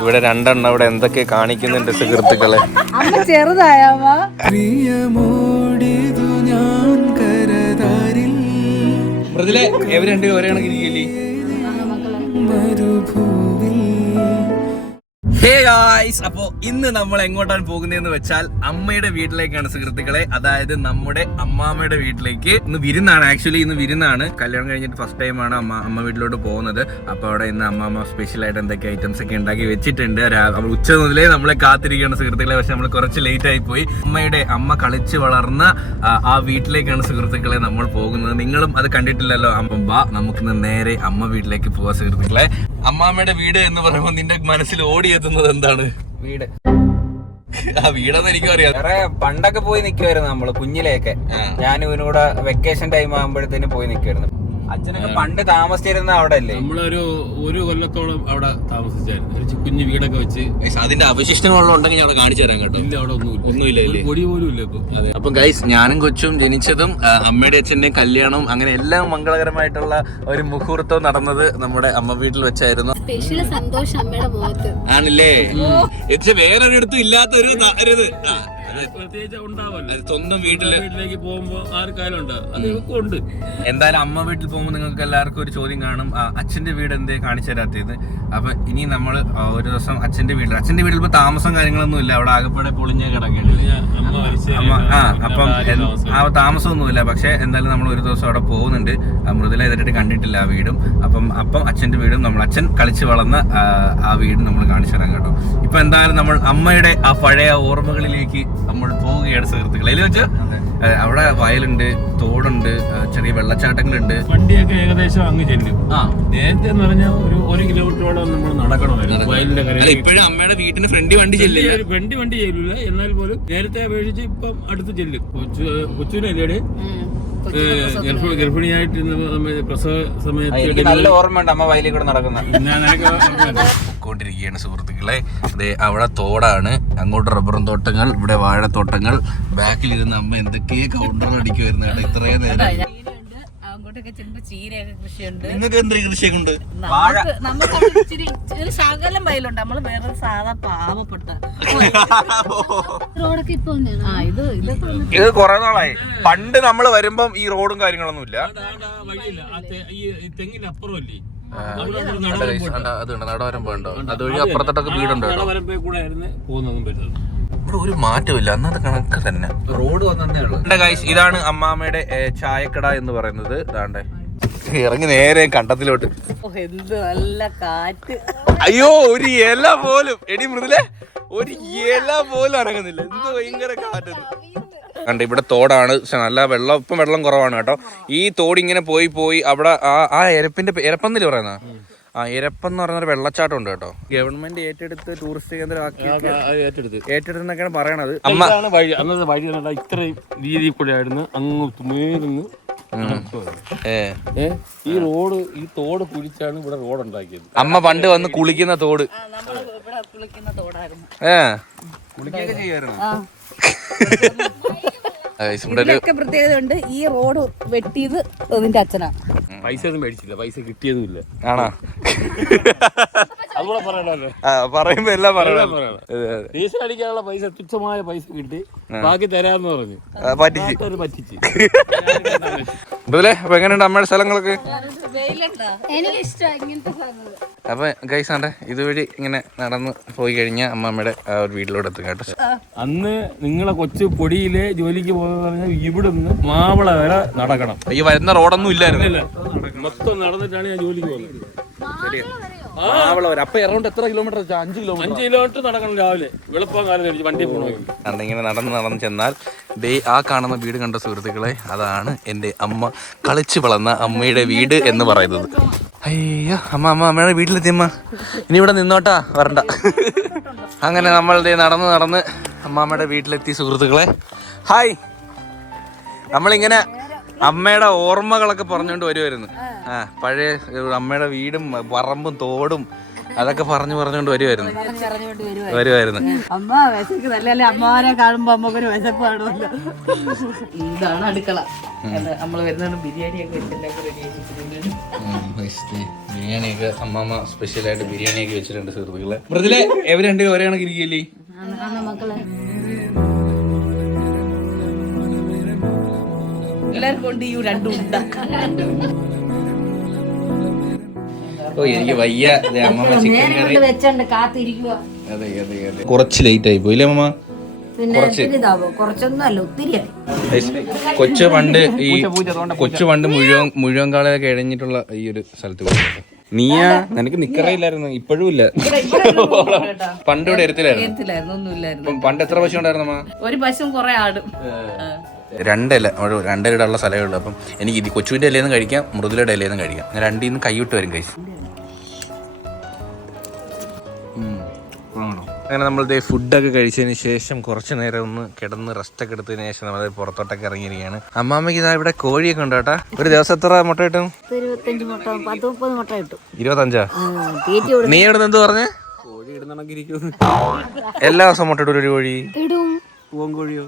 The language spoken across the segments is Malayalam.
ഇവിടെ രണ്ടെണ്ണം ഇവിടെ എന്തൊക്കെ കാണിക്കുന്നുണ്ട് സുഹൃത്തുക്കളെ. ചെറുതായമ്മ മൃദുലെ ഇവർ രണ്ടുപേരും ഒരേ കണക്കിരിക്കില്ലേ? ഹേ ഗായ്സ്, അപ്പോ ഇന്ന് നമ്മൾ എങ്ങോട്ടാണ് പോകുന്നതെന്ന് വെച്ചാൽ അമ്മയുടെ വീട്ടിലേക്കാണ് സുഹൃത്തുക്കളെ. അതായത് നമ്മുടെ അമ്മാമ്മയുടെ വീട്ടിലേക്ക്. ഇന്ന് വിരുന്നാണ്, ആക്ച്വലി ഇന്ന് വിരുന്നാണ്. കല്യാണം കഴിഞ്ഞിട്ട് ഫസ്റ്റ് ടൈമാണ് അമ്മ വീട്ടിലോട്ട് പോകുന്നത്. അപ്പൊ അവിടെ ഇന്ന് അമ്മാമ്മ സ്പെഷ്യൽ ആയിട്ട് എന്തൊക്കെ ഐറ്റംസ് ഒക്കെ ഉണ്ടാക്കി വെച്ചിട്ടുണ്ട്. ഉച്ച മുതലേ നമ്മളെ കാത്തിരിക്കുകയാണ് സുഹൃത്തുക്കളെ. പക്ഷെ നമ്മൾ കുറച്ച് ലേറ്റ് ആയി പോയി. അമ്മ കളിച്ച് വളർന്ന ആ വീട്ടിലേക്കാണ് സുഹൃത്തുക്കളെ നമ്മൾ പോകുന്നത്. നിങ്ങളും അത് കണ്ടിട്ടില്ലല്ലോ. നമുക്കിന്ന് നേരെ അമ്മ വീട്ടിലേക്ക് പോവാ സുഹൃത്തുക്കളെ. അമ്മാമ്മയുടെ വീട് എന്ന് പറയുമ്പോൾ നിന്റെ മനസ്സിൽ ഓടിയെത്തുന്നത് എന്താണ്? വീട്. ആ വീടെന്ന് എനിക്കും അറിയാം. വേറെ പണ്ടൊക്കെ പോയി നിക്കുവായിരുന്നു നമ്മള് കുഞ്ഞിലെയൊക്കെ. ഞാൻ ഇവനൂടെ വെക്കേഷൻ ടൈം ആകുമ്പോഴത്തേന് പോയി നിക്കുവായിരുന്നു. അച്ഛനൊക്കെ പണ്ട് താമസിച്ചിരുന്ന അവിടെ അല്ലേ? ഒരു കൊല്ലത്തോളം അവിടെ താമസിച്ചായിരുന്നു. ഒരു കുഞ്ഞു വീടൊക്കെ വെച്ച്. അതിന്റെ അവശിഷ്ടങ്ങളുണ്ടെങ്കിൽ ഞാൻ അവിടെ കാണിച്ചു തരാം കേട്ടോ. ഇല്ല, അവിടെ ഒന്നുമില്ല, പൊടി പോലും ഇല്ല ഇപ്പൊ. അപ്പൊ ഗൈസ്, ഞാനും കൊച്ചും ജനിച്ചതും അമ്മയുടെ അച്ഛന്റെയും കല്യാണവും അങ്ങനെ എല്ലാം മംഗളകരമായിട്ടുള്ള ഒരു മുഹൂർത്തവും നടന്നത് നമ്മുടെ അമ്മ വീട്ടിൽ വെച്ചായിരുന്നു. സ്പെഷ്യൽ സന്തോഷം അമ്മയുടെ മുഖത്ത് ആണല്ലേ? വേറൊരിടത്തും ഇല്ലാത്തൊരു പ്രത്യേകിച്ച് ഉണ്ടാവല്ലോ. സ്വന്തം വീട്ടിലേക്ക് പോകുമ്പോ ആർക്കാരും ഉണ്ട്. എന്തായാലും അമ്മ വീട്ടിൽ പോകുമ്പോൾ നിങ്ങൾക്ക് എല്ലാവർക്കും ഒരു ചോദ്യം കാണും, അച്ഛന്റെ വീട് എന്തേ കാണിച്ചു തരാത്തത്. അപ്പൊ ഇനി നമ്മൾ ഒരു ദിവസം അച്ഛന്റെ വീട്ടിൽ ഇപ്പൊ താമസം കാര്യങ്ങളൊന്നും ഇല്ല. അവിടെ ആകെപ്പാടെ പൊളിഞ്ഞ കിടക്കുകയാണ്. അപ്പം താമസമൊന്നുമില്ല. പക്ഷെ എന്തായാലും നമ്മൾ ഒരു ദിവസം അവിടെ പോകുന്നുണ്ട്. മൃദുല ഇതിനായിട്ട് കണ്ടിട്ടില്ല ആ വീടും. അപ്പം അച്ഛന്റെ വീടും അച്ഛൻ കളിച്ച് വളർന്ന ആ വീടും നമ്മൾ കാണിച്ചു തരാം കേട്ടോ. ഇപ്പൊ എന്തായാലും നമ്മൾ അമ്മയുടെ ആ പഴയ ഓർമ്മകളിലേക്ക് നമ്മൾ പോവുകയാണ് സുഹൃത്തുക്കളെ. അതിൽ വെച്ച് അവിടെ വയലുണ്ട്, തോടുണ്ട്, ചെറിയ വെള്ളച്ചാട്ടങ്ങളുണ്ട്. വണ്ടിയൊക്കെ ഏകദേശം അങ്ങ് ചെല്ലും. നേരത്തെ എന്ന് പറഞ്ഞാൽ ഒരു കിലോമീറ്ററോളം നമ്മൾ നടക്കണമായിരുന്നു വയലിന്റെ കരയിൽ. ഇപ്പോഴും അമ്മയുടെ വീട്ടിന് ഫ്രണ്ട് വണ്ടി ചെല്ലില്ല. വണ്ടി ചെല്ലില്ല. എന്നാൽ പോലും നേരത്തെ അപേക്ഷിച്ച് ഇപ്പം അടുത്ത് ചെല്ലും. കൊച്ചുവിനല്ലേ ഗർഭിണിയായിട്ട് പ്രസവ സമയത്ത് നല്ല ഓർമ്മയുണ്ട് അമ്മ വയലിൽ കൂടെ കൊണ്ടിരിക്കുകയാണ് സുഹൃത്തുക്കളെ. അതെ, അവിടെ തോടാണ്, അങ്ങോട്ട് റബ്ബറും തോട്ടങ്ങൾ, ഇവിടെ വാഴത്തോട്ടങ്ങൾ. ബാക്കിലിരുന്ന് അമ്മ എന്തൊക്കെയോ കൗണ്ടർ അടിക്കുമായിരുന്നു കേട്ടോ ഇത്രയും നേരം. നിങ്ങൾക്ക് എന്തൊരു കൃഷിയൊക്കെ ഉണ്ട്? ഒരു ശകലം വയലുണ്ട്. നമ്മള് വേറെ സാധാ പാവപ്പെട്ട ഇത് കുറെ നാളായി. പണ്ട് നമ്മൾ വരുമ്പം ഈ റോഡും കാര്യങ്ങളൊന്നും ഇല്ല. തെങ്ങിനപ്പുറമല്ലേ അതുണ്ട്, നടവരം പോയിണ്ടോ? അതുവഴി അപ്പുറത്തോട്ടൊക്കെ വീടുണ്ടോ? ഇവിടെ ഒരു മാറ്റമില്ല, അന്നത്തെ കണക്ക് തന്നെ. റോഡ് വന്നേ ഉള്ളൂ. ഇതാണ് അമ്മാമ്മയുടെ ചായക്കട എന്ന് പറയുന്നത്. ഇതാണ്ടേ ഇറങ്ങി നേരെ കണ്ടത്തിലോട്ട്. നല്ല കാറ്റ്. അയ്യോ, ഒരു ഇല പോലും എടി മൃദുലേ, ഒരു ഇല പോലും അനങ്ങുന്നില്ല. എന്ത് ഭയങ്കര കാറ്റത് കണ്ട. ഇവിടെ തോടാണ്, നല്ല വെള്ളം, ഇപ്പം വെള്ളം കുറവാണ് കേട്ടോ. ഈ തോട് ഇങ്ങനെ പോയി അവിടെ ആ എരപ്പന്നില് പറയുന്ന എരപ്പം എന്ന് പറയുന്ന ഒരു വെള്ളച്ചാട്ടം ഉണ്ട് കേട്ടോ. ഗവൺമെന്റ് ഏറ്റെടുത്ത് ടൂറിസ്റ്റ് കേന്ദ്രമാക്കി ഏറ്റെടുത്തെന്നൊക്കെയാണ് പറയണത്. അന്നത്തെ വഴി ഇത്രയും രീതിയിൽ കൂടെ ആയിരുന്നു അങ്ങ് മേലിന്ന്. ഈ തോട് കുഴിച്ചാണ് ഇവിടെ റോഡ് ഉണ്ടാക്കിയത്. അമ്മ പണ്ട് വന്ന് കുളിക്കുന്ന തോട്. കുളിക്കൊക്കെ ചെയ്യായിരുന്നു. പ്രത്യേകത ഉണ്ട്. ഈ റോഡ് വെട്ടിയത് അതിന്റെ അച്ഛനാ. പൈസ ഒന്നും മേടിച്ചില്ല, പൈസ കിട്ടിയതും ഇല്ല. ആണോ? അതുകൂടെ പറയണല്ലോ. പറയുമ്പോ എല്ലാം പറയണം. ഡീസൽ അടിക്കാനുള്ള പൈസ, തുച്ഛമായ പൈസ കിട്ടി, ബാക്കി തരാന്ന് പറഞ്ഞു. പറ്റിച്ച്. അപ്പൊ എങ്ങനെയുണ്ട് അമ്മയുടെ സ്ഥലങ്ങളൊക്കെ? അപ്പൊ ഗൈസ് ആണ്ടെ ഇതുവഴി ഇങ്ങനെ നടന്ന് പോയി കഴിഞ്ഞാൽ അമ്മമ്മയുടെ ആ ഒരു വീട്ടിലോട്ട് എത്തും കേട്ടോ. അന്ന് നിങ്ങളെ കൊച്ചു പൊടിയിലെ ജോലിക്ക് പോകുന്ന പറഞ്ഞാൽ ഇവിടെ നിന്ന് മാവള വരെ നടക്കണം. ഈ വരുന്ന റോഡൊന്നും ഇല്ലായിരുന്നു, മൊത്തം നടന്നിട്ടാണ് ഞാൻ ജോലിക്ക് പോകുന്നത്. അപ്പൊ എറൗണ്ട് എത്ര കിലോമീറ്റർ? 5 കിലോമീറ്റർ നടക്കണം രാവിലെ വെളുപ്പം കാലം വണ്ടി പോകണമെങ്കിൽ. ഇങ്ങനെ നടന്ന് ചെന്നാൽ ദേ ആ കാണുന്ന വീട് കണ്ട സുഹൃത്തുക്കളെ, അതാണ് എൻ്റെ അമ്മ കളിച്ചു വളർന്ന അമ്മയുടെ വീട് എന്ന് പറയുന്നത്. അയ്യോ, അമ്മയുടെ വീട്ടിലെത്തി. അമ്മ ഇനി ഇവിടെ നിന്നോട്ടാ, വരണ്ട. അങ്ങനെ നമ്മൾ നടന്ന് അമ്മാമ്മയുടെ വീട്ടിലെത്തി സുഹൃത്തുക്കളെ. ഹായ്. നമ്മളിങ്ങനെ അമ്മയുടെ ഓർമ്മകളൊക്കെ പറഞ്ഞുകൊണ്ട് വരുമായിരുന്നു. പഴയ അമ്മയുടെ വീടും പറമ്പും തോടും അതൊക്കെ പറഞ്ഞുകൊണ്ട് വരുമായിരുന്നു. അമ്മ വിശക്കുന്നല്ലേ, അമ്മമാരെ കാണുമ്പോ അമ്മക്കൊരു വിശപ്പ് കാണുമല്ലോ. ഇതാണ് അടുക്കള. നമ്മള് വരുന്ന ബിരിയാണി ഒക്കെ ബിരിയാണിയൊക്കെ അമ്മമ്മ സ്പെഷ്യലായിട്ട് ബിരിയാണിയൊക്കെ വെച്ചിട്ടുണ്ട് സുഹൃത്തുക്കളെ. മൃദുലെ എവര് രണ്ടുപേരും ഒരേ കണക്ക് ഇരിക്കില്ലേ? എല്ലാവർക്കും കൊണ്ട് ഈ രണ്ടും ഓ എനിക്ക് വയ്യ. അമ്മമ്മ ചിക്കൻ കറി വെച്ചോണ്ട് കാത്തിരിക്കുക. അതെ അതെ അതെ. കുറച്ച് ലേറ്റ് ആയി പോയില്ലേ അമ്മ? പിന്നെ കുറച്ചൊന്നും അല്ല, ഒത്തിരി. കൊച്ചു പണ്ട് മുഴുവൻ കാളയൊക്കെ ഇഴഞ്ഞിട്ടുള്ള ഈ ഒരു സ്ഥലത്ത് പോയി. നീയാ? നിനക്ക് നിക്കറിയില്ലായിരുന്നു, ഇപ്പോഴും ഇല്ല. പണ്ട് ഇവിടെ എരുത്തിലായിരുന്നു. ഒന്നുമില്ലായിരുന്നു. പണ്ട് എത്ര പശു ഉണ്ടായിരുന്നു? ഒരു പശുവും കുറെ ആടും. രണ്ടില ഉള്ള സ്ഥലമേ ഉള്ളൂ. അപ്പം എനിക്ക് ഇത് കൊച്ചുവിന്റെ ഇലയിൽ കഴിക്കാം, മൃദുലയുടെ ഇലയിൽ കഴിക്കാം. ഞാൻ രണ്ടിൽ നിന്ന് കൈവിട്ട് വരും കൈസ്. അങ്ങനെ നമ്മൾ ഫുഡൊക്കെ കഴിച്ചതിന് ശേഷം കുറച്ച് നേരം ഒന്ന് കിടന്ന് റെസ്റ്റൊക്കെ എടുത്തതിന് ശേഷം നമ്മൾ പുറത്തോട്ടൊക്കെ ഇറങ്ങിയിരിക്കുകയാണ്. അമ്മാമ്മക്ക് ഇതാ ഇവിടെ കോഴിയൊക്കെ ഉണ്ട് കേട്ടാ. ഒരു ദിവസം എത്ര മുട്ട കിട്ടും? 25 മുട്ട, 10-30 മുട്ട കിട്ടും. 25? നീ എവിടെ നിന്ന് പറഞ്ഞേ? കോഴി ഇടുന്നിരിക്കും. എല്ലാ ദിവസവും മുട്ട ഇടും ഒരു കോഴി? ഇടും. പൂവൻകോഴിയോ?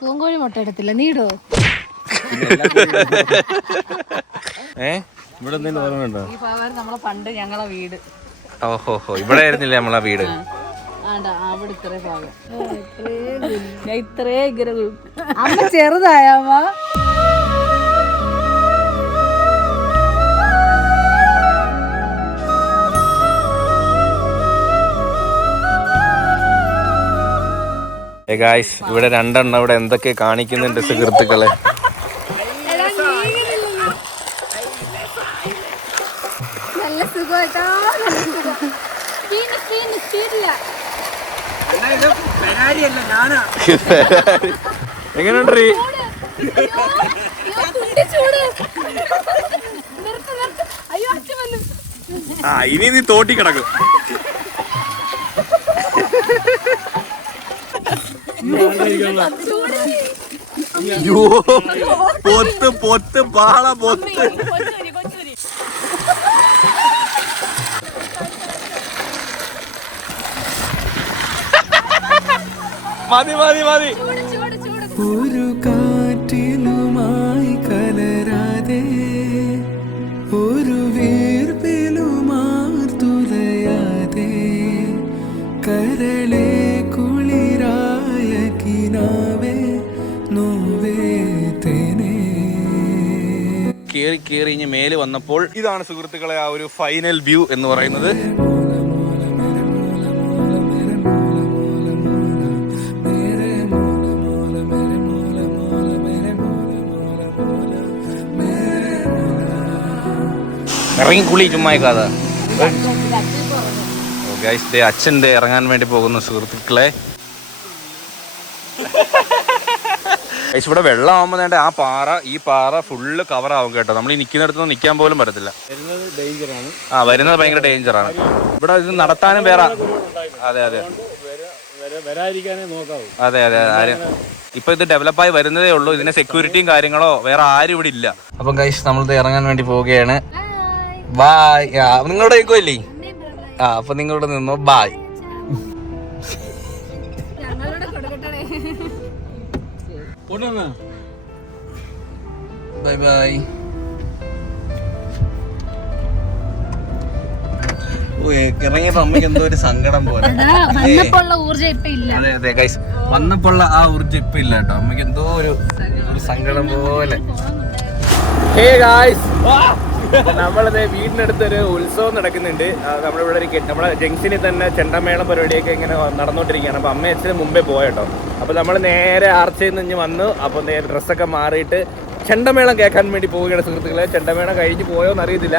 പൂവൻകോഴി മുട്ട ഇടത്തില്ല, നീ ഇടോ? ഇവിടെ എന്തെങ്കിലും ഓർമ്മയുണ്ടോ? ഈ ഭാഗം നമ്മളെ പണ്ട് ഞങ്ങളെ വീട്. ഓഹോ, ഇവിടെ ആയിരുന്നില്ലേ നമ്മളെ വീട്? അവിടെ ഇത്രേ ഭാഗം. ഞാൻ ഇത്രേ അമ്മ ചെറുതായ അമ്മ. ഗായ്സ്, ഇവിടെ രണ്ടെണ്ണം ഇവിടെ എന്തൊക്കെ കാണിക്കുന്നുണ്ട് സുഹൃത്തുക്കളെ. നല്ല സുഖമായിട്ടാ. എങ്ങനെയുണ്ട്? ഇനി നീ തോട്ടി കിടക്കും. പൊത്ത് പാള പൊത്ത്. മതി. ഒരു കാറ്റിലുമായി കലരാതെ ഒരു വീർപ്പിലുമാർത്തുലയാതെ കരളെ കുളിരായ കിനാവേ നോവേ തേനേ. കേറി ഇനി മേല് വന്നപ്പോൾ ഇതാണ് സുഹൃത്തുക്കളെ ആ ഒരു ഫൈനൽ വ്യൂ എന്ന് പറയുന്നത്. ഇറങ്ങി കുളി ചുമ്മാക്കാതെ. അച്ഛൻ ഇറങ്ങാൻ വേണ്ടി പോകുന്നു സുഹൃത്തുക്കളെ. ഇവിടെ വെള്ളം ആവുമ്പോൾ വേണ്ട ഈ പാറ ഫുള്ള് കവർ ആവും കേട്ടോ. നമ്മൾ ഈ നിൽക്കുന്നിടത്ത് നിൽക്കാൻ പോലും പറ്റത്തില്ല. വരുന്നത് ഭയങ്കര ഡേഞ്ചറാണ്. ഇവിടെ ഇത് നടത്താനും വേറെ. അതെ ഇപ്പൊ ഇത് ഡെവലപ്പായി വരുന്നതേ ഉള്ളൂ. ഇതിന്റെ സെക്യൂരിറ്റിയും കാര്യങ്ങളോ വേറെ ആരും ഇവിടെ ഇല്ല. അപ്പം ഗൈസ് നമ്മളിത് ഇറങ്ങാൻ വേണ്ടി പോവുകയാണ്. ബായ്. നിങ്ങളുടെ കേൾക്കുമല്ലേ? അപ്പൊ നിങ്ങളുടെ നിന്നോ. ബായ്. Bye bye. ഇറങ്ങിയപ്പോ അമ്മയ്ക്ക് എന്തോ ഒരു സങ്കടം പോലെ. അതെ ഗൈസ്, വന്നപ്പോഴുള്ള ആ ഊർജ്ജം ഇപ്പൊ ഇല്ല കേട്ടോ. അമ്മയ്ക്ക് എന്തോ ഒരു സങ്കടം പോലെ. ഹേ ഗൈസ്, നമ്മളിത് വീടിനടുത്തൊരു ഉത്സവം നടക്കുന്നുണ്ട്. നമ്മളിവിടെ നമ്മുടെ ജംഗ്ഷനിൽ തന്നെ ചെണ്ടമേളം പരിപാടിയൊക്കെ ഇങ്ങനെ നടന്നുകൊണ്ടിരിക്കുകയാണ്. അപ്പോൾ അമ്മ അച്ഛന് മുമ്പേ പോയട്ടോ. അപ്പോൾ നമ്മൾ നേരെ ആർച്ചയിൽ നിന്ന് വന്നു. അപ്പോൾ നേരെ ഡ്രസ്സൊക്കെ മാറിയിട്ട് ചെണ്ടമേളം കേൾക്കാൻ വേണ്ടി പോവുകയാണ് സുഹൃത്തുക്കളെ. ചെണ്ടമേളം കഴിഞ്ഞ് പോയോന്ന് അറിയത്തില്ല.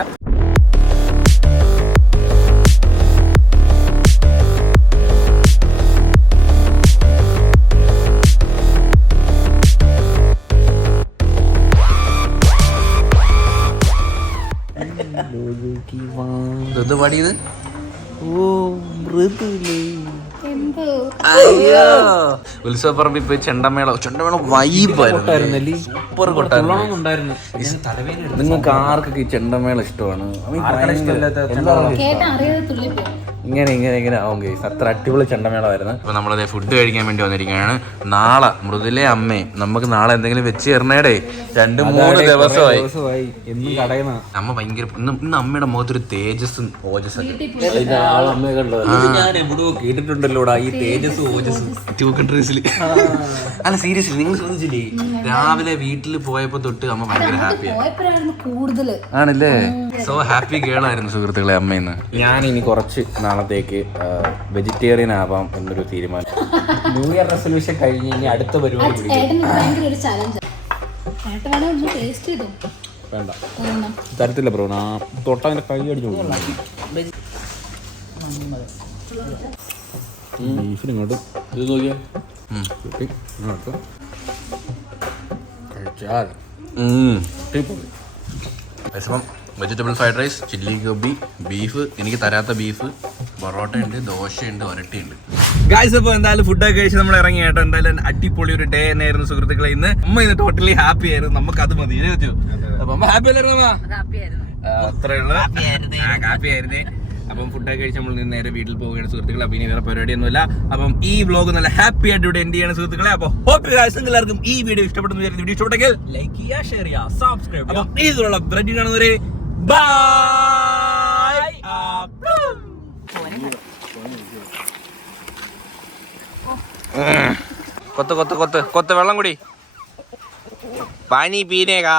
പാടിയത് ഓ അയ്യോ ഉത്സവപ്പറമ്പിൽ പോയി ചെണ്ടമേളം വൈബായിരുന്നു. സൂപ്പർ കൊട്ടായിരുന്നു. നിങ്ങൾക്ക് ആർക്കൊക്കെ ഈ ചെണ്ടമേളം ഇഷ്ടമാണ്? കേട്ടാ അറിയാതെ തുള്ളിപ്പോ. ഇങ്ങനെ ആവും ഗൈസ്. അത്ര അടിപൊളി ചെണ്ടമേളമായിരുന്നു. അപ്പൊ നമ്മളത് ഫുഡ് കഴിക്കാൻ വേണ്ടി വന്നിരിക്കുകയാണ്. നാളെ മൃദുലെ അമ്മയും നമുക്ക് നാളെ എന്തെങ്കിലും വെച്ച് തരണേടേ. 2-3 ദിവസമായി അമ്മ ഭയങ്കര ഇന്ന് അമ്മയുടെ മുഖത്തൊരു തേജസ്സും ഓജസ്സൊക്കെ. ഞാൻ എവിടെയോ കേട്ടിട്ടുണ്ടല്ലോടാ ഈ തേജസ് ഓജസ് 2 കൺട്രീസിൽ. അല്ല സീരിയസ്ലി നിങ്ങൾ ശ്രദ്ധിച്ചില്ലേ? രാവിലെ വീട്ടിൽ പോയപ്പോ തൊട്ട് അമ്മ ഭയങ്കര ഹാപ്പിയാണ്. കൂടുതല് ആണല്ലേ? സോ ഹാപ്പി ഗേൾ ആയിരുന്നു സുഹൃത്തുക്കളെ അമ്മയിന്ന്. ഞാൻ ഇനി കുറച്ച് നാളത്തേക്ക് വെജിറ്റേറിയൻ ആവാം എന്നൊരു തീരുമാനം. ന്യൂ ഇയർ റെസൊല്യൂഷൻ കഴിഞ്ഞ് ഇനി അടുത്ത പരിപാടി പിടിക്കും. ഏട്ടന് ഭയങ്കര ഒരു ചലഞ്ച്. ഏട്ടൻ വേണേ ഒന്ന് ടേസ്റ്റ് ചെയ്തോ. വേണ്ട തരത്തില്ല ബ്രോ. തൊട്ടതിന്റെ കൈ അടിച്ചു ബീഫിന് ഇങ്ങോട്ട് ഇത് നോക്കിയാ കഴിച്ചാൽ വിഷമം. Vegetable fried rice, chilli gobi, beef, എനിക്ക് തരാത്ത ബീഫ്, പൊറോട്ട ഉണ്ട്, ദോശയുണ്ട്, ഒരട്ടിയുണ്ട്. ഗായ്സ് അപ്പോൾ എന്തായാലും ഫുഡൊക്കെ കഴിച്ച് നമ്മൾ ഇറങ്ങി കേട്ടോ. എന്തായാലും അടിപൊളി ഒരു ഡേ തന്നെയായിരുന്നു സുഹൃത്തുക്കളെ. ഇന്ന് അമ്മ ഇന്ന് ടോട്ടലി ഹാപ്പി ആയിരുന്നു. നമുക്ക് അത് മതി. അപ്പൊ അമ്മ ഹാപ്പി അല്ലായിരുന്നു? അത്രയുള്ള ഹാപ്പി ആയിരുന്നേ. അപ്പം ഫുഡൊക്കെ കഴിച്ച് നമ്മൾ നേരെ വീട്ടിൽ പോവുകയാണ് സുഹൃത്തുക്കളെ. അപ്പം ഇനി വേറെ പരിപാടിയൊന്നുമില്ല. അപ്പം ഈ വ്ലോഗ് നല്ല ഹാപ്പി ആയിട്ട് ഇവിടെ എൻഡ് ചെയ്യാണ് സുഹൃത്തുക്കളെ. അപ്പോൾ ഹോപ്പ് എല്ലാവർക്കും ഈ വീഡിയോ ഇഷ്ടപ്പെടുന്ന വീഡിയോ ഇഷ്ടപ്പെട്ടെങ്കിൽ ലൈക്ക് ചെയ്യുക, ഷെയർ ചെയ്യുക, സബ്സ്ക്രൈബ്. അപ്പം ഇതിലുള്ള ബ്രെഡ് കാണുന്നവരെ ബൈ. കൊത്ത് വെള്ളം കുടി. പാനി പീനേകാ.